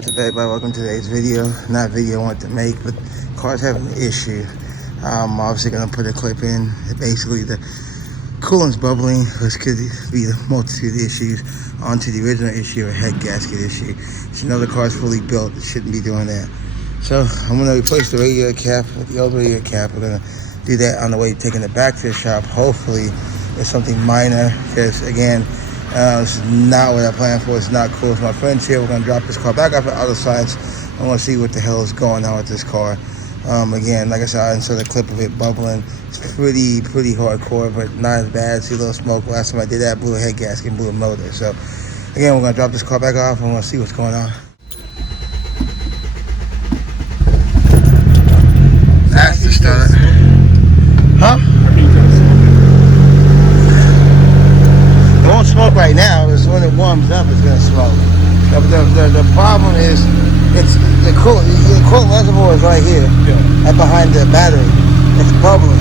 What's up, everybody? Welcome to today's video. Not a video I want to make, but car's having an issue. I'm obviously gonna put a clip in. Basically, the coolant's bubbling, which could be the multitude of issues, onto the original issue, a head gasket issue. So you know the car's fully built. It shouldn't be doing that. So I'm gonna replace the radiator cap with the old radiator cap. We're gonna do that on the way, taking it back to the shop. Hopefully, it's something minor, because again, this is not what I planned for. It's not cool. It's my friends here. We're going to drop this car back off at other sides. I want to see what the hell is going on with this car. Again, like I said, I saw the clip of it bubbling. It's pretty hardcore, but not as bad. See a little smoke. Last time I did that, blew a head gasket and blew a motor. So, again, we're going to drop this car back off. I want to see what's going on. That's the start. Huh? It won't smoke right now. It's when it warms up, it's gonna smoke. The problem is, it's the coolant reservoir is right here, right behind the battery. It's bubbling.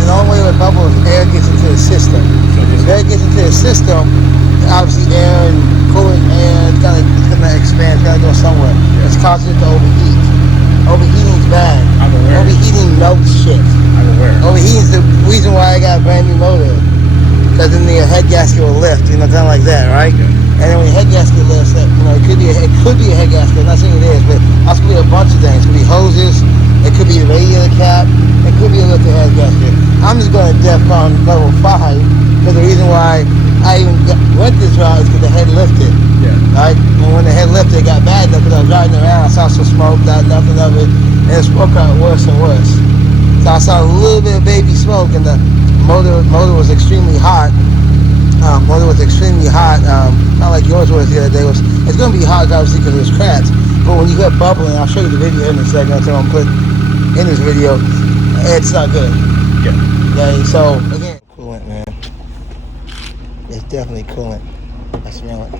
And the only way it bubbles, air gets into the system. If air gets into the system, obviously air and coolant air, it's gonna expand. It's gotta go somewhere. It's causing it to overheat. Overheating is bad. I'm aware. Overheating melts shit. I'm aware. Overheating is the reason why I got a brand new motor. Because then the head gasket will lift, kind of like that, right? Okay. And then when the head gasket lifts, it could be a head gasket. I'm not saying it is, but it could be a bunch of things. It could be hoses, it could be the radiator cap, it could be a lifted head gasket. I'm just going to DEFCON level 5, because the reason why I even went this route is because the head lifted. Yeah. Right? And when the head lifted, it got bad enough because I was riding around, I saw some smoke, not nothing of it, and the smoke got worse and worse. So I saw a little bit of baby smoke, and the motor was extremely hot. Motor was extremely hot. Not like yours was the other day. It's going to be hot, obviously, because it was cracked. But when you get bubbling, I'll show you the video in a second. So I'm put in this video. It's not good. Yeah. Okay. So again, coolant, man. It's definitely coolant. I smell it.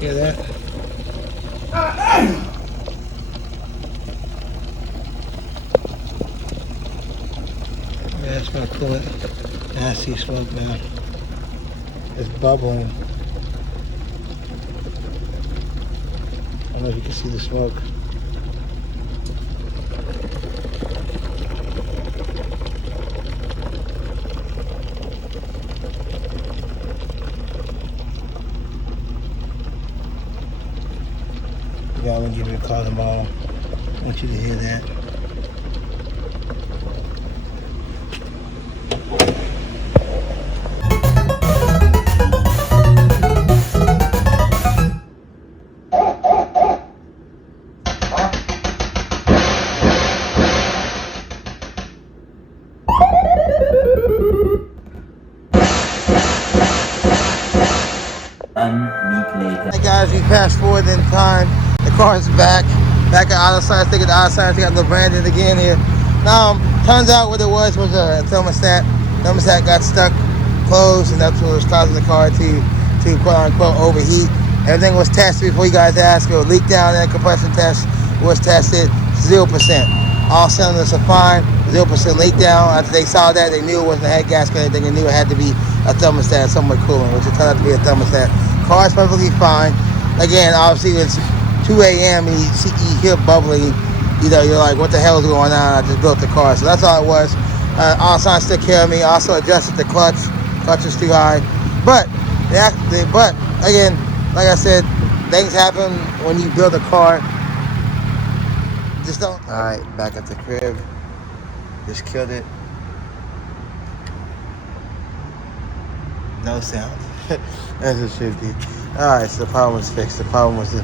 Hear that? Yeah, it's not coolant. I see smoke now. It's bubbling. I don't know if you can see the smoke. Yeah, I'm gonna give you a call tomorrow. I want you to hear that. Hey guys, we fast forward in time. The car is back at auto science. Take it to auto science. We got the Brandon again here. Now, turns out what it was a thermostat. Thermostat got stuck, closed, and that's what was causing the car to quote unquote overheat. Everything was tested before you guys asked. It leak down and compression test was tested 0%. All cylinders are fine. 0% leak down. After they saw that, they knew it wasn't a head gasket or anything. They knew it had to be a thermostat, somewhat cooling, which it turned out to be a thermostat. Car's perfectly fine. Again, obviously it's 2 a.m. and you hear bubbling. You're like, what the hell is going on? I just built the car. So that's all it was. Also, took care of me. Also adjusted the clutch. Clutch is too high. But again, like I said, things happen when you build a car. Just don't. All right, back at the crib. Just killed it. No sound. As it should be. Alright, so the problem was fixed. The problem was the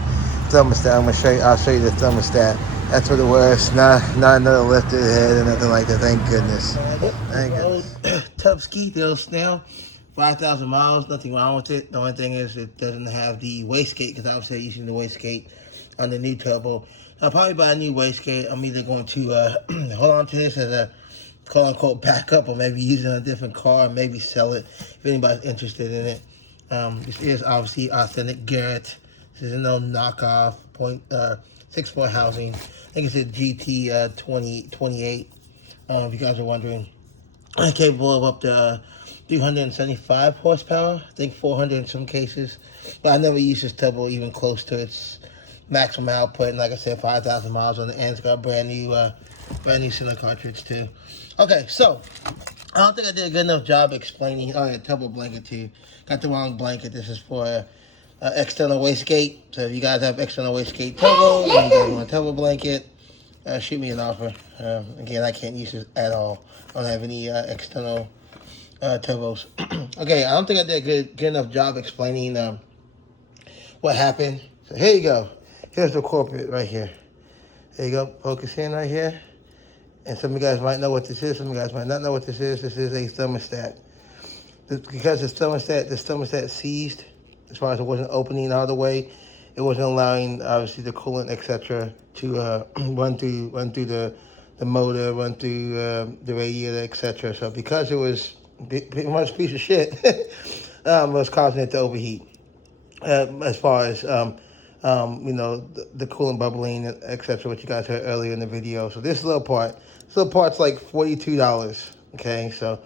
thermostat. I'll show you the thermostat. That's what it was. Not another lifted head or nothing like that. Thank goodness. Thank goodness. Tub ski, little snail. 5,000 miles, nothing wrong with it. The only thing is it doesn't have the wastegate, because obviously I'm using the wastegate on the new turbo. I'll probably buy a new wastegate. I'm either going to hold on to this as a quote unquote backup, or maybe use it on a different car, and maybe sell it if anybody's interested in it. This is obviously authentic Garrett. This is no knockoff 6.4 housing. I think it's a GT 2028. If you guys are wondering, capable of up to 375 horsepower. I think 400 in some cases. But I never used this turbo even close to its maximum output. And like I said, 5,000 miles on the end. It's got a brand new cylinder cartridge too. Okay, so I don't think I did a good enough job explaining. Oh, yeah, turbo blanket too. Got the wrong blanket. This is for external wastegate. So if you guys have external wastegate turbo, and you guys want a turbo blanket, shoot me an offer. Again, I can't use this at all. I don't have any external turbos. Okay, I don't think I did a good enough job explaining what happened. So here you go. Here's the culprit right here. There you go. Focus in right here. And some of you guys might know what this is. Some of you guys might not know what this is. This is a thermostat. Because this thermostat seized, as far as it wasn't opening all the way, it wasn't allowing, obviously, the coolant, etc., to run through the motor, run through the radiator, etc. So because it was pretty much a piece of shit, it was causing it to overheat. As far as you know, the coolant bubbling, etc., what you guys heard earlier in the video. So this little part's like $42. Okay, so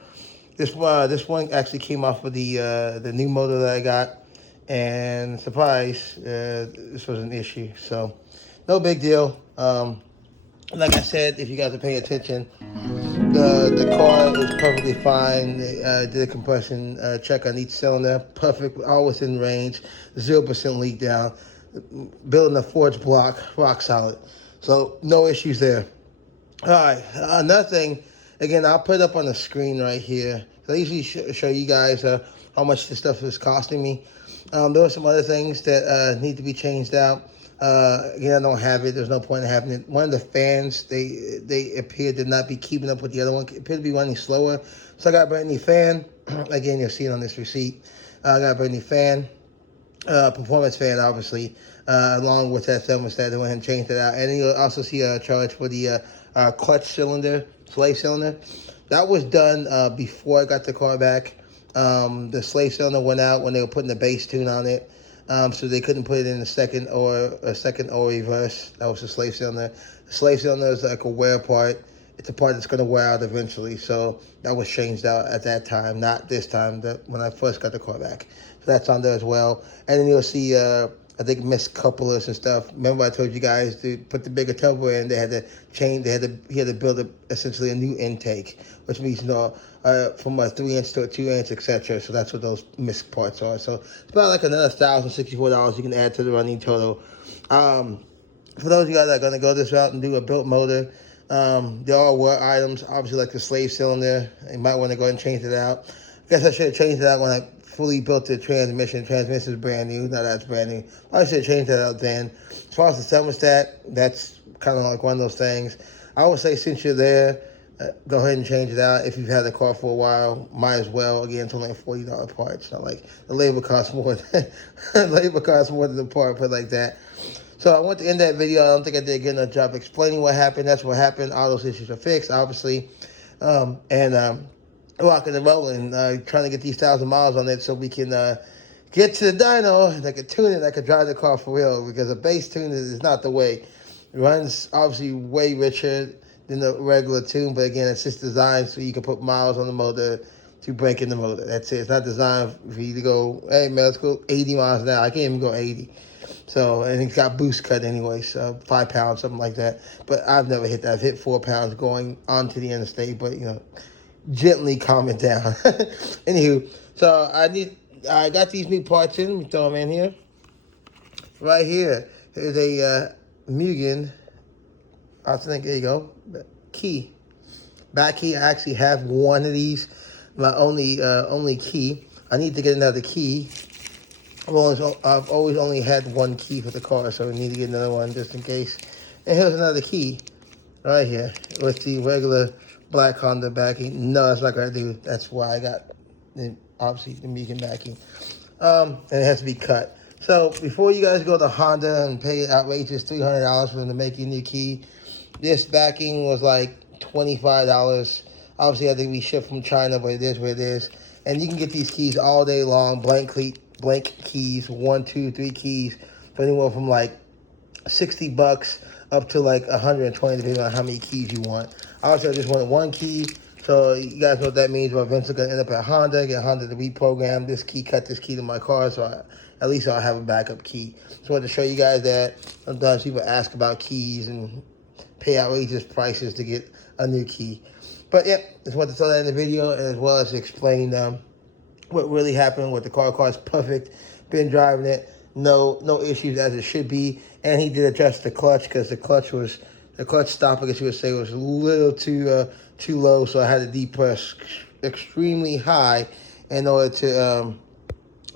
this one actually came off of the new motor that I got, and surprise, this was an issue. So no big deal. Like I said, if you guys are paying attention, the car is perfectly fine. Did a compression check on each cylinder, perfect, all within range, 0% leak down. Building a forged block, rock solid. So no issues there. All right, another thing, again, I'll put it up on the screen right here. So I usually show you guys how much this stuff is costing me. There are some other things that need to be changed out. Again, I don't have it. There's no point in having it. One of the fans, they appear to not be keeping up with the other one. It appear to be running slower. So I got a brand new fan. Again, you'll see it on this receipt. I got a brand new fan. Performance fan, obviously, along with that thermostat. They went ahead and changed it out. And then you'll also see a charge for the clutch cylinder, slave cylinder. That was done before I got the car back. The slave cylinder went out when they were putting the base tune on it. So they couldn't put it in a second or reverse. That was the slave cylinder. The slave cylinder is like a wear part. It's a part that's going to wear out eventually. So that was changed out at that time, not this time, when I first got the car back. So that's on there as well. And then you'll see, I think, missed couplers and stuff. Remember I told you guys to put the bigger turbo in. They had to change, he had to build essentially a new intake, which means, you know, from a 3-inch to a 2-inch, etc. So that's what those missed parts are. So it's about like another $1,064 you can add to the running total. For those of you guys that are going to go this route and do a built motor, there are wear items, obviously, like the slave cylinder. You might want to go ahead and change it out. I guess I should have changed it out when I fully built the transmission. The transmission is brand new. Now that's brand new. I should have changed that out then. As far as the thermostat, that's kind of like one of those things. I would say, since you're there, go ahead and change it out. If you've had the car for a while, might as well. Again, it's only a $40 part. It's not like the labor costs more than the part, put like that. So I want to end that video. I don't think I did a good enough job explaining what happened. That's what happened. All those issues are fixed, obviously. Rocking and rolling, trying to get these 1,000 miles on it so we can get to the dyno, and I can tune it, I can drive the car for real, because a base tune is not the way. It runs, obviously, way richer than the regular tune, but again, it's just designed so you can put miles on the motor to break in the motor. That's it. It's not designed for you to go, hey, man, let's go 80 miles an hour. I can't even go 80. So, and it's got boost cut anyway, so 5 pounds, something like that. But I've never hit that. I've hit 4 pounds going onto the interstate, but, you know, gently calm it down. Anywho, so I got these new parts in. Let me throw them in here. Right here, here's a Mugen. I think, there you go, key. Back key. I actually have one of these. My only key. I need to get another key. I've always only had one key for the car, so I need to get another one just in case. And here's another key right here with the regular black Honda backing. No, that's not going to do. That's why I got, obviously, the Mugen backing. And it has to be cut. So before you guys go to Honda and pay outrageous $300 for them to make you a new key, this backing was like $25. Obviously, I think we shipped from China, but it is what it is. And you can get these keys all day long, blank keys, 1, 2, 3 keys, for anywhere from like $60 up to like $120, depending on how many keys you want. Also, I just wanted one key So you guys know what that means. We're eventually going to end up at Honda, get Honda to reprogram this key, cut this key to my car, so at least I'll have a backup key. Just wanted to show you guys that sometimes people ask about keys and pay outrageous prices to get a new key. But yeah, just wanted to tell that in the video, and as well as explain what really happened with the car. The car's perfect. Been driving it, no issues as it should be. And he did adjust the clutch because the clutch stop, I guess you would say, was a little too low, so I had to depress extremely high in order to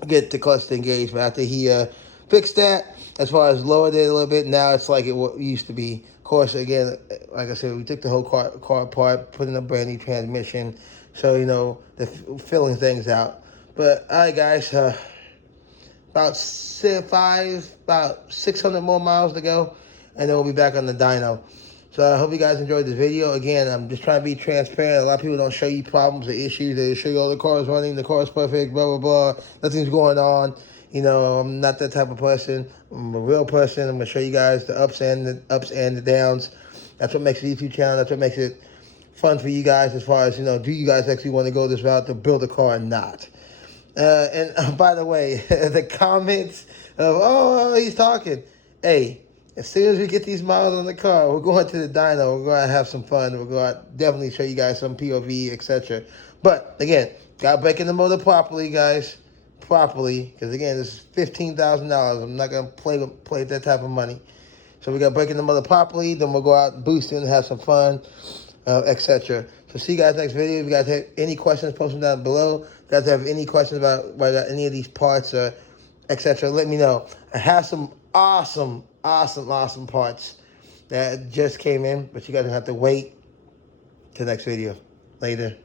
get the clutch to engage. But after he fixed that, as far as lowered it a little bit, now it's like it used to be. Of course, again, like I said, we took the whole car apart, put in a brand new transmission, so you know, the filling things out. But all right, guys, about 600 more miles to go, and then we'll be back on the dyno. So I hope you guys enjoyed this video. Again, I'm just trying to be transparent. A lot of people don't show you problems or issues. They show you, oh, the car's running, the car's perfect, blah, blah, blah. Nothing's going on. You know, I'm not that type of person. I'm a real person. I'm going to show you guys the ups and the downs. That's what makes the YouTube channel. That's what makes it fun for you guys as far as, you know, do you guys actually want to go this route to build a car or not? And by the way, the comments of, oh, he's talking. Hey, as soon as we get these miles on the car, we're going to the dyno. We're going to have some fun. We're going to definitely show you guys some POV, etc. But again, got to break in the motor properly, guys. Properly, because again, this is $15,000. I'm not going to play with that type of money. So we got to break in the motor properly. Then we'll go out and boost it and have some fun, etc. So see you guys next video. If you guys have any questions, post them down below. If you guys have any questions about any of these parts, etc., let me know. I have some awesome parts that just came in, but you guys have to wait till next video. Later.